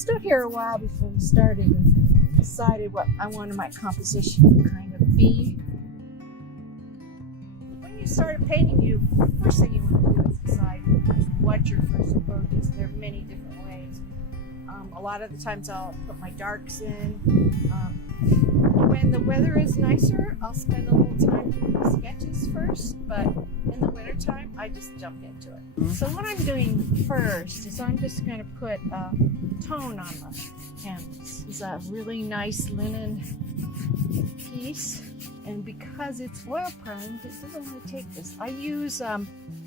stood here a while before we started and decided what I wanted my composition to kind of be. When you started painting, first thing you want to do is decide what your first approach is. There are many different ways. A lot of the times I'll put my darks in. When the weather is nicer, I'll spend a little time doing sketches first, but in the wintertime, I just jump into it. So what I'm doing first is I'm just going to put a tone on the canvas. It's a really nice linen piece, and because it's oil primed, it doesn't want to take this. I use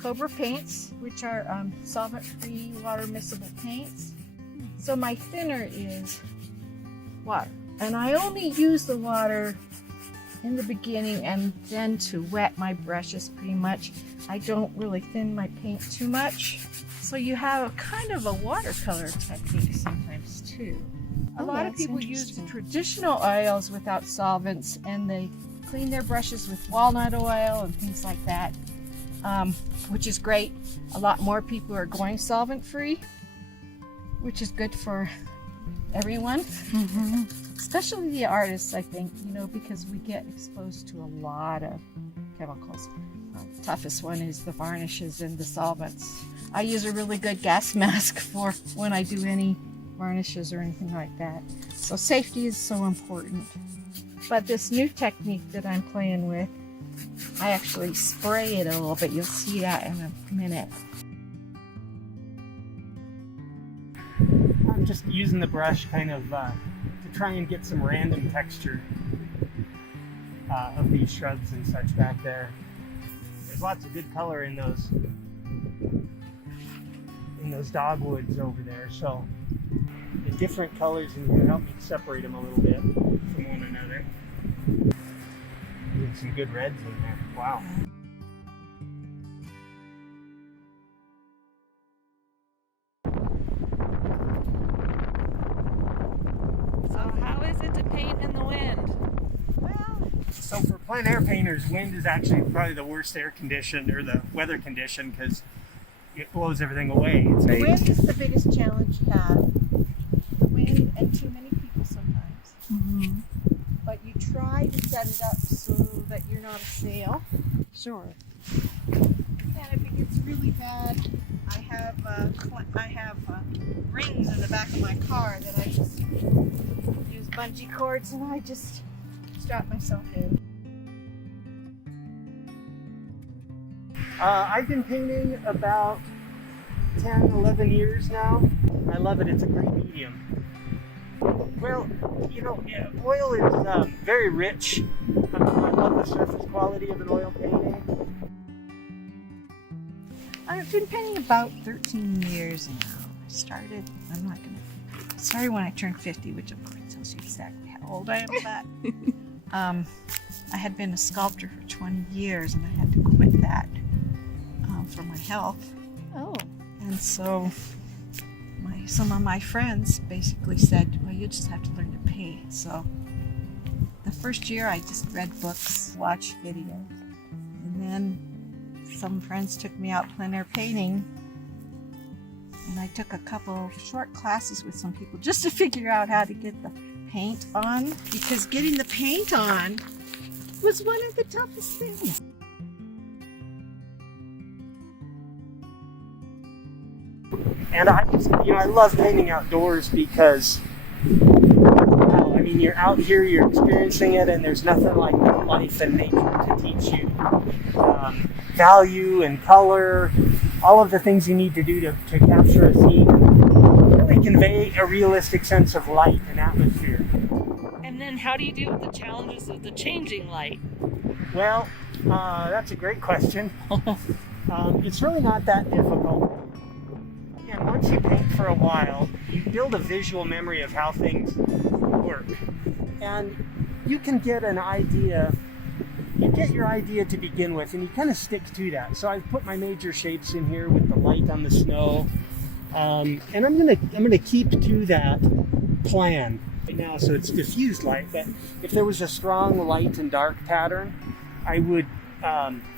Cobra paints, which are solvent-free, water miscible paints. So my thinner is water. And I only use the water in the beginning and then to wet my brushes pretty much. I don't really thin my paint too much. So you have a kind of a watercolor technique sometimes too. A lot of people use the traditional oils without solvents, and they clean their brushes with walnut oil and things like that, which is great. A lot more people are going solvent free, which is good for everyone. Especially the artists, I think, because we get exposed to a lot of chemicals. The toughest one is the varnishes and the solvents. I use a really good gas mask for when I do any varnishes or anything like that. So safety is so important. But this new technique that I'm playing with, I actually spray it a little bit. You'll see that in a minute. I'm just using the brush kind of to try and get some random texture of these shrubs and such back there. There's lots of good color in those dogwoods over there, so the different colors in here help me separate them a little bit from one another. There's some good reds in there. Wow. So for plein air painters, wind is actually probably the worst air condition or the weather condition because it blows everything away. The wind is the biggest challenge you have. The wind and too many people sometimes. But you try to set it up so that you're not a sail. Sure. And if it gets really bad, I have rings in the back of my car that I just use bungee cords, and I just strap myself in. I've been painting about 10, 11 years now. I love it. It's a great medium. Well, oil is very rich. I love the surface quality of an oil painting. I've been painting about 13 years now. I started when I turned 50, which of course tells you exactly how old I am, but I had been a sculptor for 20 years and I had to quit that for my health. Oh. And so some of my friends basically said, well, you just have to learn to paint. So the first year I just read books, watched videos, and then some friends took me out plein air painting, and I took a couple short classes with some people just to figure out how to get the paint on, because getting the paint on was one of the toughest things. And I love painting outdoors because, you're out here, you're experiencing it, and there's nothing like life and nature to teach you value and color, all of the things you need to do to capture a scene, really convey a realistic sense of light and atmosphere. And then how do you deal with the challenges of the changing light? Well, that's a great question. It's really not that difficult. And once you paint for a while, you build a visual memory of how things work. And you can get an idea, you get your idea to begin with, and you kind of stick to that. So I've put my major shapes in here with the light on the snow. And I'm gonna keep to that plan right now, so it's diffused light. But if there was a strong light and dark pattern, I would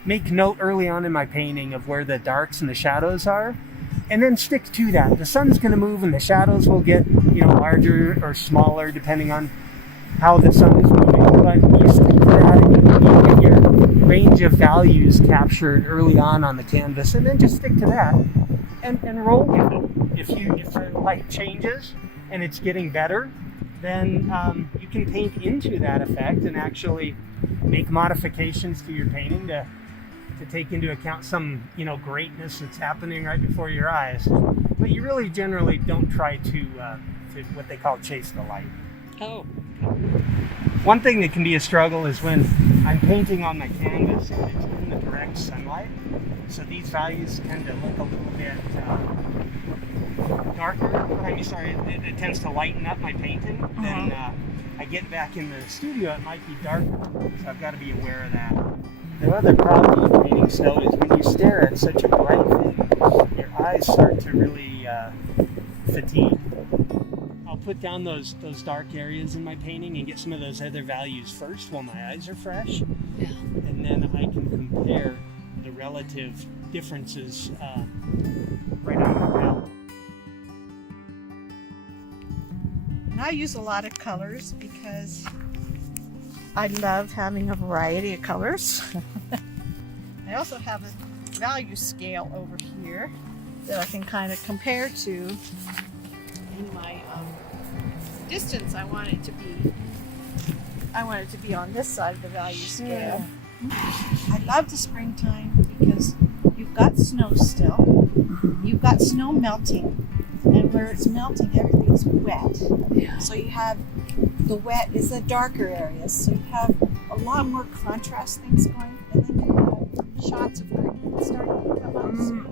make note early on in my painting of where the darks and the shadows are, and then stick to that. The sun's going to move and the shadows will get, larger or smaller depending on how the sun is moving. But you stick to that and you get your range of values captured early on the canvas, and then just stick to that and roll with it. If the light changes and it's getting better, then you can paint into that effect and actually make modifications to your painting to take into account some greatness that's happening right before your eyes. But you really generally don't try to what they call chase the light. Oh. One thing that can be a struggle is when I'm painting on my canvas and it's in the direct sunlight. So these values tend to look a little bit darker. It tends to lighten up my painting. Then I get back in the studio, it might be darker. So I've got to be aware of that. The other problem with painting snow is when you stare at such a bright thing, your eyes start to really fatigue. I'll put down those dark areas in my painting and get some of those other values first while my eyes are fresh. Yeah. And then I can compare the relative differences right on the palette. And I use a lot of colors because I love having a variety of colors. I also have a value scale over here that I can kind of compare to in my distance. I want it to be on this side of the value scale. I love the springtime because you've got snow still. You've got snow melting, and where it's melting, everything's wet. Yeah. So you have the wet is the darker areas. So you have a lot more contrast things going, and then you have shots of green starting to come up soon.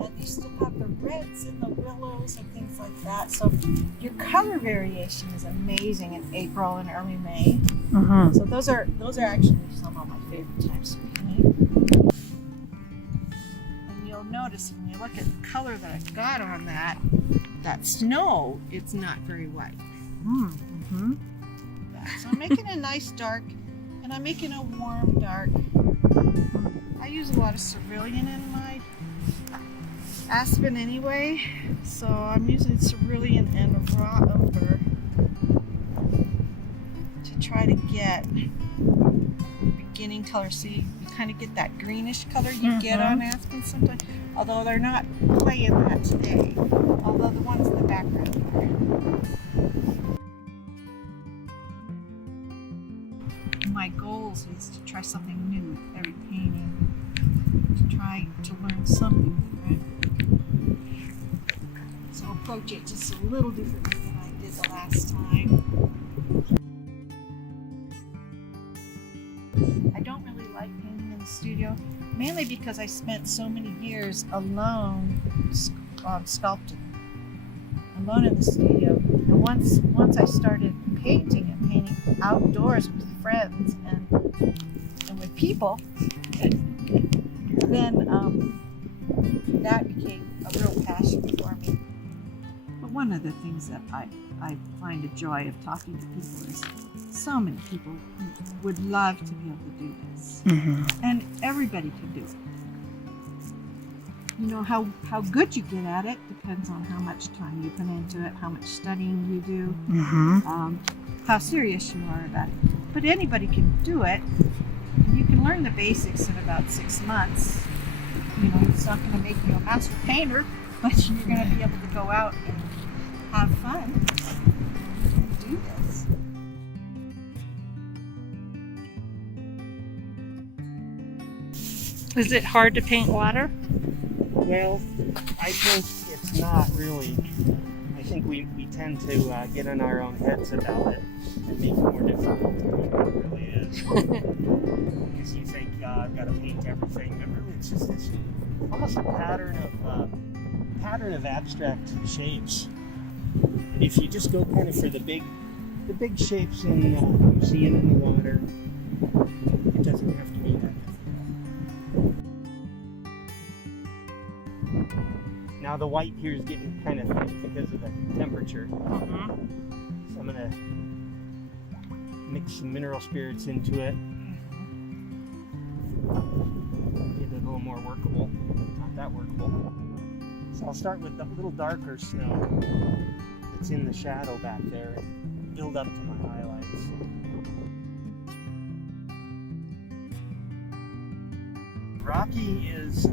And you still have the reds in the willows and things like that. So your color variation is amazing in April and early May. So those are actually some of my favorite times to paint. And you'll notice when you look at the color that I've got on that snow, it's not very white. So I'm making a nice dark, and I'm making a warm dark. I use a lot of cerulean in my aspen anyway, so I'm using cerulean and a raw umber to try to get beginning color. See, you kind of get that greenish color you get on aspen sometimes, although they're not playing that today, although the ones in the background are. My goals is to try something new with every painting, to try to learn something different. So approach it just a little differently than I did the last time. I don't really like painting in the studio, mainly because I spent so many years alone sculpting, alone in the studio. And once I started painting outdoors with friends and with people, then that became a real passion for me. But one of the things that I find a joy of talking to people is so many people would love to be able to do this. And everybody can do it. How good you get at it depends on how much time you put into it, how much studying you do, how serious you are about it. But anybody can do it. You can learn the basics in about 6 months. It's not going to make you a master painter, but you're going to be able to go out and have fun and do this. Is it hard to paint water? Well, I think it's not really. I think we tend to get in our own heads about it and make it more difficult than what it really is. Because you think, I've got to paint everything, but really it's just this almost a pattern of abstract shapes. And if you just go kind of for the big shapes you see in the water, it doesn't have to be that difficult. Now the white here is getting kind of thick because of the temperature. So I'm going to mix some mineral spirits into it. Get it a little more workable. Not that workable. So I'll start with the little darker snow that's in the shadow back there and build up to my highlights. Rocky is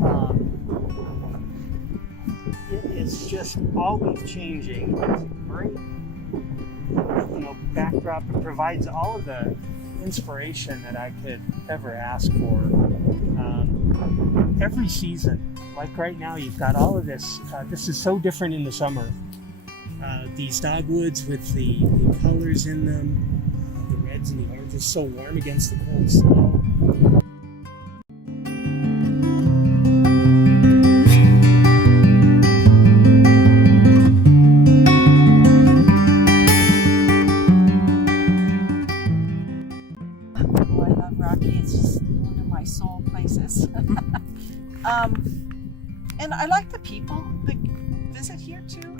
it is just always changing. It's a great, backdrop. It provides all of the inspiration that I could ever ask for. Every season, like right now, you've got all of this. This is so different in the summer. These dogwoods with the colors in them, the reds and the oranges, so warm against the cold snow. Oh, I love Rocky. It's just one of my soul places. And I like the people that visit here too,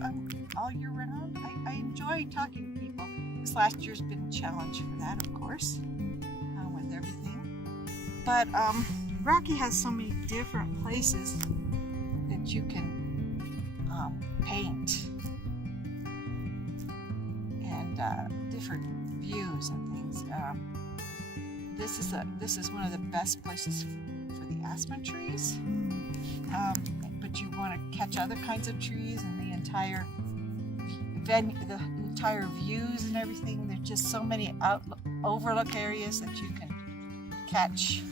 all year round. I enjoy talking to people. This last year's been a challenge for that, of course, with everything. But Rocky has so many different places that you can paint, and different views and things. This is one of the best places for the aspen trees. But you want to catch other kinds of trees and the entire venue, the entire views and everything. There's just so many overlook areas that you can catch